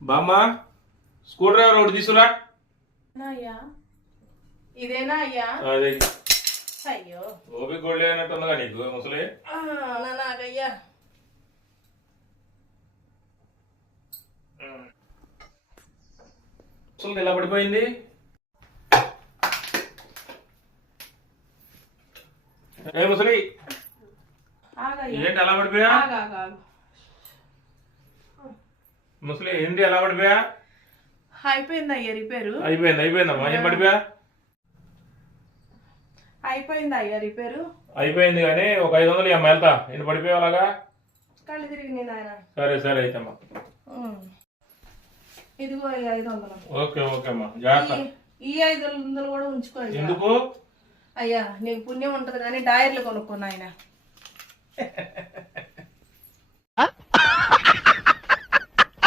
బామ్మ screw driver ఒకటి తీసుకురా. అయ్యా ఇదేనా అయ్యా? అదే అయ్యో ఓపిక గోల్డ్ అయినట్టుందిగా నీకు ముసలి. నాకయ్యా ముసలి ఎలా పడిపోయింది? ఏ ముసలి ఏంటి ఎలా పడిపోయా? ముసలి ఏంటి ఎలా పడిపోయా? అయిపోయింది అయ్యా రిపేరు. అయిపోయిందమ్మా. ఏం పడిపోయా? అయిపోయింది అయ్యా రిపేరు. అయిపోయింది కానీ ఒక 500 అమ్మ వెళ్తా. నేను పడిపోయేలాగా కళ్ళు తిరిగి నాయన. సరే అయితే అమ్మా. ఇదిగో అయ్యా 500. ఓకే అమ్మా జాగ్రత్త. ఈ 500 కూడా ఉంచుకో. ఎందుకు అయ్యా నీకు పుణ్యం ఉంటది కానీ డైర్లు కొనుక్కున్నా ఆయన.